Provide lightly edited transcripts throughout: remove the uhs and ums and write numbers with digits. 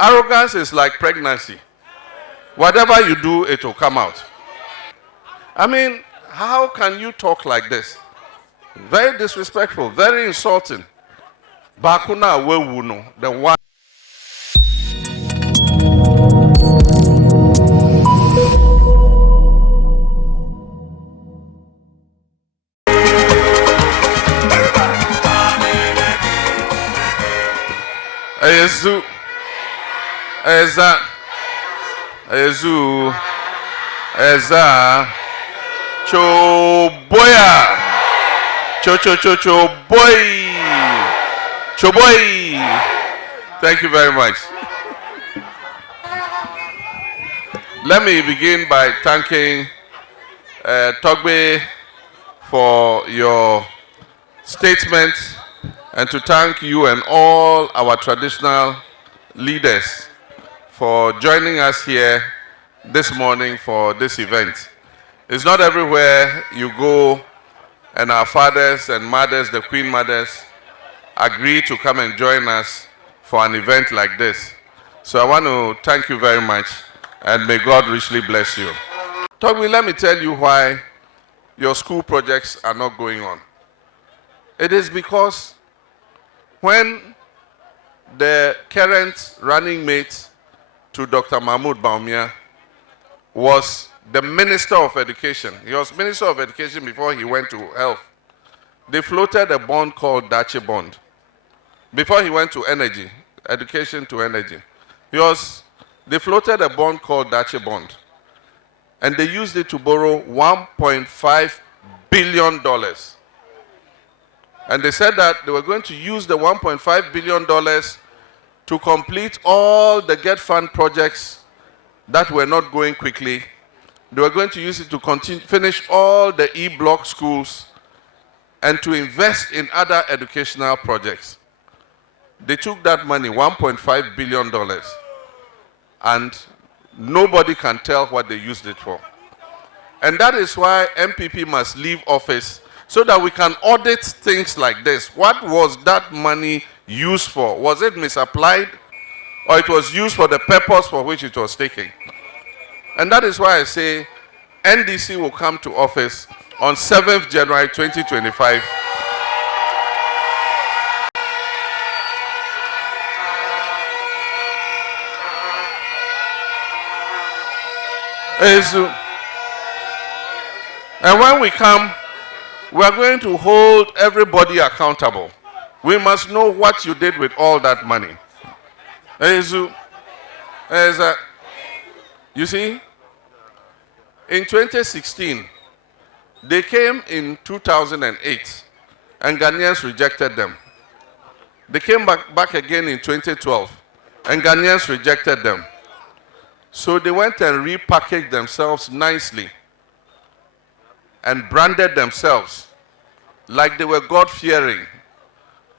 Arrogance is like pregnancy. Whatever you do, it will come out. I mean, how can you talk like this? Very disrespectful, very insulting. Bakuna wewuno, the one. Ezu, Eza, Ezu, Eza, Choboya, Choboy, Choboy. Thank you very much. Let me begin by thanking Togbe for your statement, and to thank you and all our traditional leaders for joining us here this morning for this event. It's not everywhere you go and our fathers and mothers, the Queen Mothers, agree to come and join us for an event like this. So I want to thank you very much, and may God richly bless you. Togbe, let me tell you why your school projects are not going on. It is because when the current running mate to Dr. Mahmoud Bawumia was the Minister of Education, he was Minister of Education before he went to Health, they floated a bond called Dache Bond. Before he went to Energy, Education to Energy, they floated a bond called Dache Bond. And they used it to borrow $1.5 billion. And they said that they were going to use the $1.5 billion to complete all the Get Fund projects that were not going quickly. They were going to use it to finish all the E-block schools and to invest in other educational projects. They took that money, $1.5 billion, and nobody can tell what they used it for. And that is why MPP must leave office, so that we can audit things like this. What was that money used for? Was it misapplied, or it was used for the purpose for which it was taken? And that is why I say NDC will come to office on 7th January 2025. And when we come, we are going to hold everybody accountable. We must know what you did with all that money. You see, in 2016, they came in 2008, and Ghanaians rejected them. They came back again in 2012, and Ghanaians rejected them. So they went and repackaged themselves nicely and branded themselves like they were God-fearing.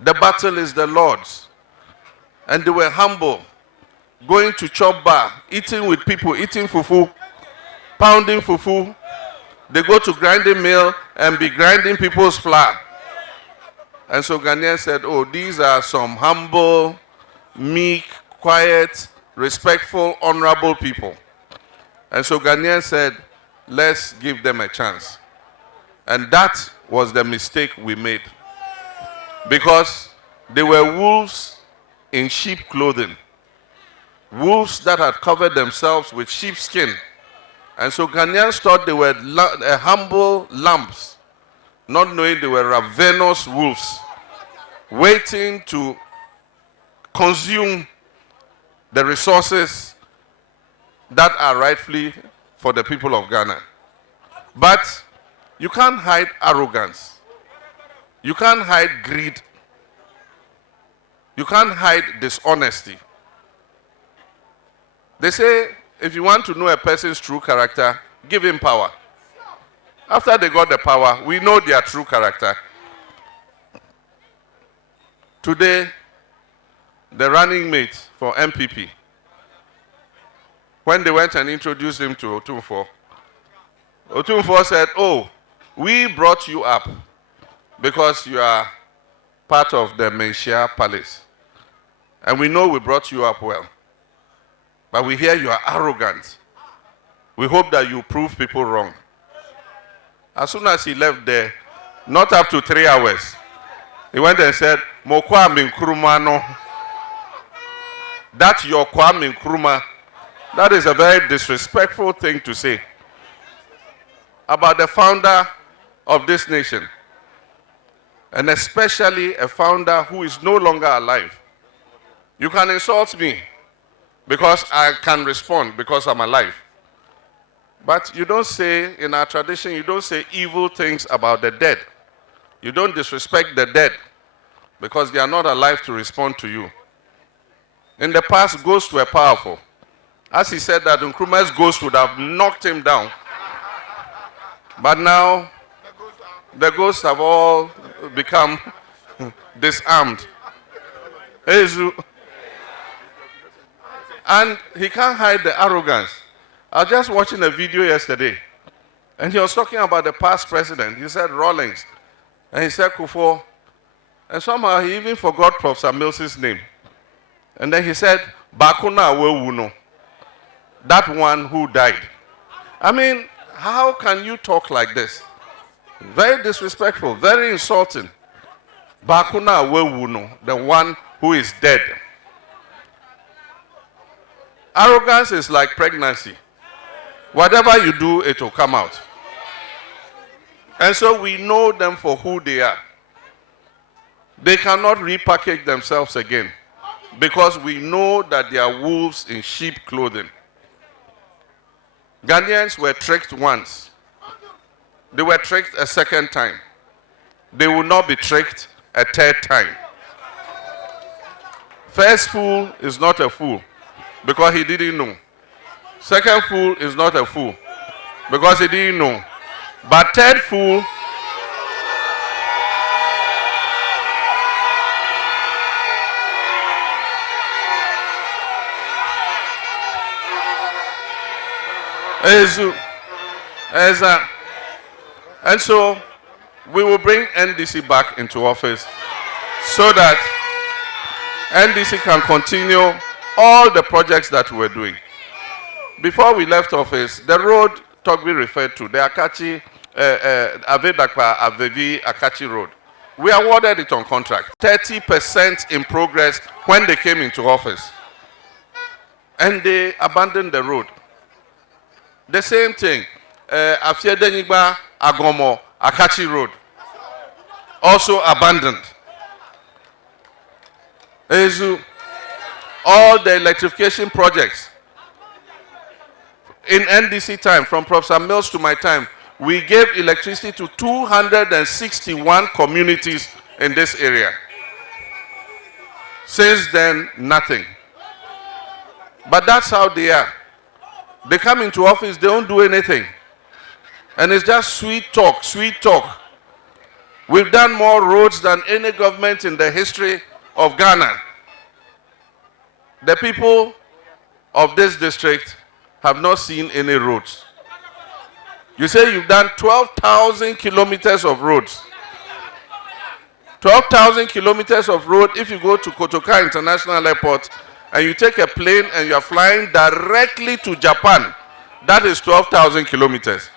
The battle is the Lord's. And they were humble, going to chop bar, eating with people, eating fufu, pounding fufu. They go to grinding mill and be grinding people's flour. And so Ghanaians said, oh, these are some humble, meek, quiet, respectful, honorable people. And so Ghanaians said, let's give them a chance. And that was the mistake we made. Because they were wolves in sheep clothing. Wolves that had covered themselves with sheepskin. And so Ghanaians thought they were humble lambs, not knowing they were ravenous wolves, waiting to consume the resources that are rightfully for the people of Ghana. But you can't hide arrogance. You can't hide greed. You can't hide dishonesty. They say, if you want to know a person's true character, give him power. After they got the power, we know their true character. Today, the running mate for MPP, when they went and introduced him to Otumfuo, Otumfuo said, oh, we brought you up because you are part of the Menchia Palace. And we know we brought you up well. But we hear you are arrogant. We hope that you prove people wrong. As soon as he left there, not up to 3 hours, he went and said, Mo Kwame Nkrumah no. That's your Kwame Nkrumah. That is a very disrespectful thing to say about the founder of this nation, and especially a founder who is no longer alive. You can insult me because I can respond because I'm alive. But you don't say, in our tradition, you don't say evil things about the dead. You don't disrespect the dead because they are not alive to respond to you. In the past, ghosts were powerful. As he said that Nkrumah's ghost would have knocked him down. But now, the ghosts have all become disarmed. And he can't hide the arrogance. I was just watching a video yesterday, and he was talking about the past president. He said Rawlings, and he said Kufuor, and somehow he even forgot Professor Mills's name. And then he said, Bakuna Awewuno, that one who died. I mean, how can you talk like this? Very disrespectful, very insulting. Bakuna Awewuno, the one who is dead. Arrogance is like pregnancy. Whatever you do, it will come out. And so we know them for who they are. They cannot repackage themselves again because we know that they are wolves in sheep clothing. Ghanaians were tricked once. They were tricked a second time. They will not be tricked a third time. First fool is not a fool because he didn't know. Second fool is not a fool because he didn't know. But third fool and so we will bring NDC back into office so that NDC can continue all the projects that we're doing. Before we left office, the road Togbi referred to, the Akachi, Avedakpa, Avevi, Akachi Road, we awarded it on contract. 30% in progress when they came into office. And they abandoned the road. The same thing, Afiedenigba, Agomo, Akachi Road, also abandoned. All the electrification projects. In NDC time, from Professor Mills to my time, we gave electricity to 261 communities in this area. Since then, nothing. But that's how they are. They come into office, they don't do anything. And it's just sweet talk, sweet talk. We've done more roads than any government in the history of Ghana. The people of this district have not seen any roads. You say you've done 12,000 kilometers of roads. 12,000 kilometers of road. If you go to Kotoka International Airport and you take a plane and you're flying directly to Japan, that is 12,000 kilometers.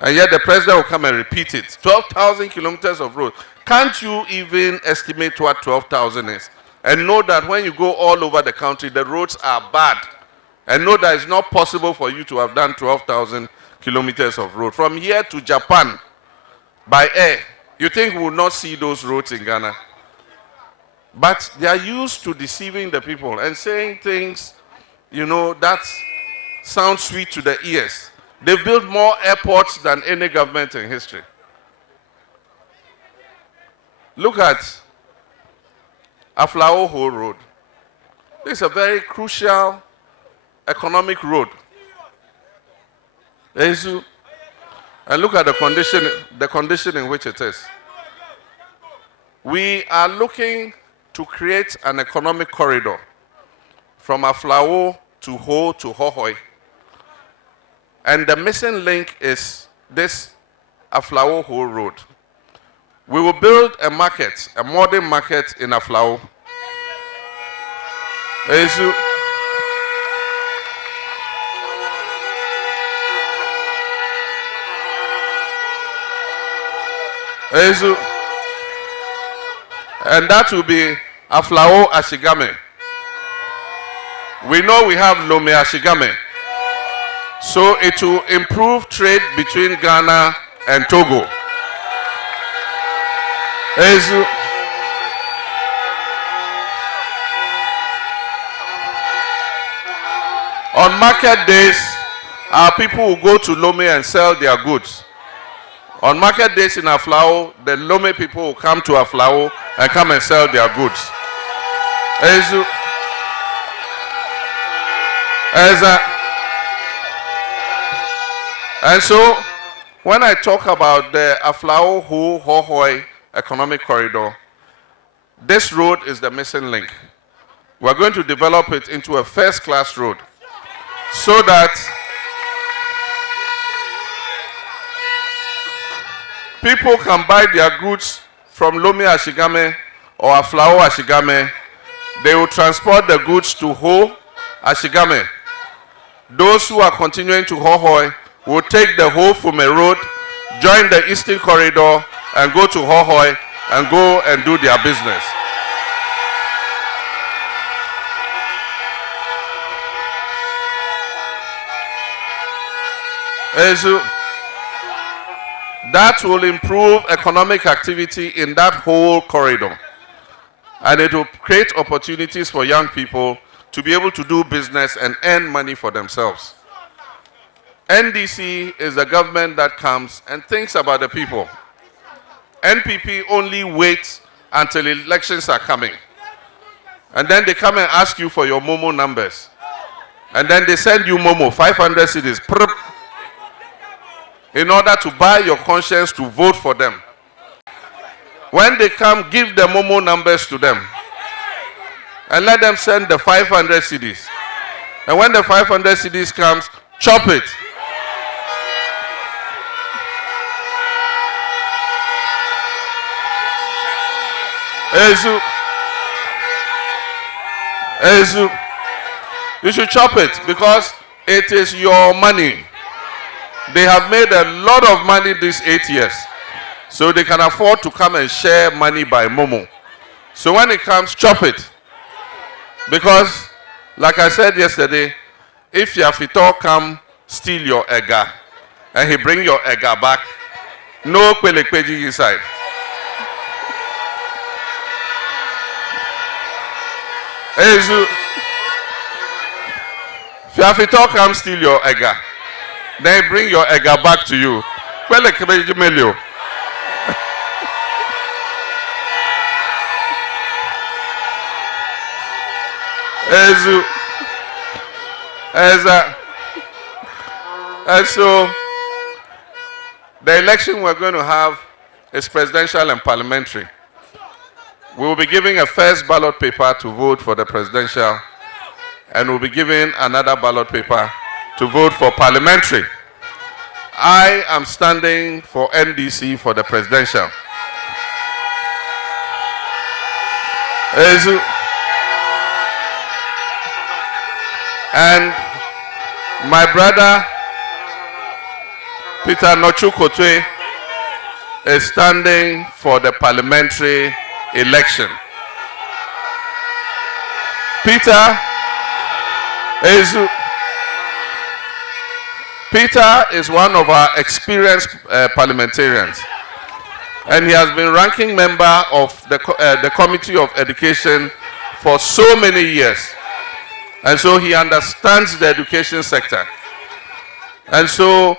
And yet the president will come and repeat it. 12,000 kilometers of road. Can't you even estimate what 12,000 is? And know that when you go all over the country, the roads are bad. And know that it's not possible for you to have done 12,000 kilometers of road. From here to Japan, by air, you think we will not see those roads in Ghana? But they are used to deceiving the people and saying things, that sound sweet to the ears. They've built more airports than any government in history. Look at Aflao Road. This is a very crucial economic road. And look at the condition in which it is. We are looking to create an economic corridor from Aflao to Ho to Hohoi. And the missing link is this Aflao Ho Road. We will build a market, a modern market in Aflao. Ezu. And that will be Aflao Ashigame. We know we have Lome Ashigame. So it will improve trade between Ghana and Togo. Ezu. On market days, our people will go to Lome and sell their goods. On market days in Aflao, the Lome people will come to Aflao and come and sell their goods. Ezu. And so, when I talk about the Aflao Ho Hohoi economic corridor, this road is the missing link. We're going to develop it into a first-class road so that people can buy their goods from Lome Ashigame or Aflao Ashigame. They will transport the goods to Ho Ashigame. Those who are continuing to Hohoi will take the Ho Fume road, join the Eastern Corridor, and go to Hohoi and go and do their business. That will improve economic activity in that whole corridor. And it will create opportunities for young people to be able to do business and earn money for themselves. NDC is a government that comes and thinks about the people. NPP only waits until elections are coming. And then they come and ask you for your Momo numbers. And then they send you Momo, 500 cedis, in order to buy your conscience to vote for them. When they come, give the Momo numbers to them. And let them send the 500 cedis. And when the 500 cedis comes, chop it. Ezu. You should chop it because it is your money. They have made a lot of money these 8 years. So they can afford to come and share money by Momo. So when it comes, chop it. Because, like I said yesterday, if Yafito come steal your ega, and he bring your ega back, no kwelekpeji inside. Ezu. If Yafito come steal your ega, then bring your ega back to you. Kwelekpeji melio. And so, the election we're going to have is presidential and parliamentary. We will be giving a first ballot paper to vote for the presidential, and we'll be giving another ballot paper to vote for parliamentary. I am standing for NDC for the presidential. And my brother, Peter Nochukotwe, is standing for the parliamentary election. Peter is one of our experienced parliamentarians. And he has been ranking member of the Committee of Education for so many years. And so he understands the education sector. And so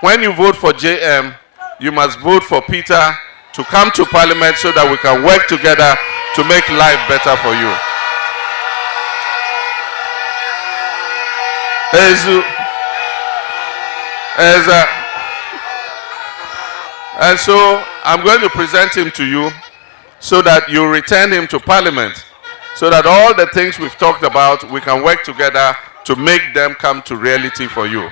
when you vote for JM, you must vote for Peter to come to Parliament so that we can work together to make life better for you. And so I'm going to present him to you so that you return him to Parliament, so that all the things we've talked about, we can work together to make them come to reality for you.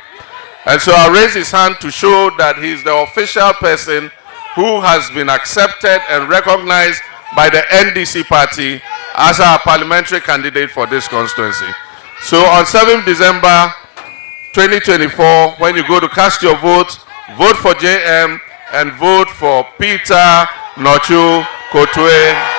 And so I'll raise his hand to show that he's the official person who has been accepted and recognized by the NDC party as our parliamentary candidate for this constituency. So on 7th December 2024, when you go to cast your vote, vote for JM and vote for Peter Nochu Kotue.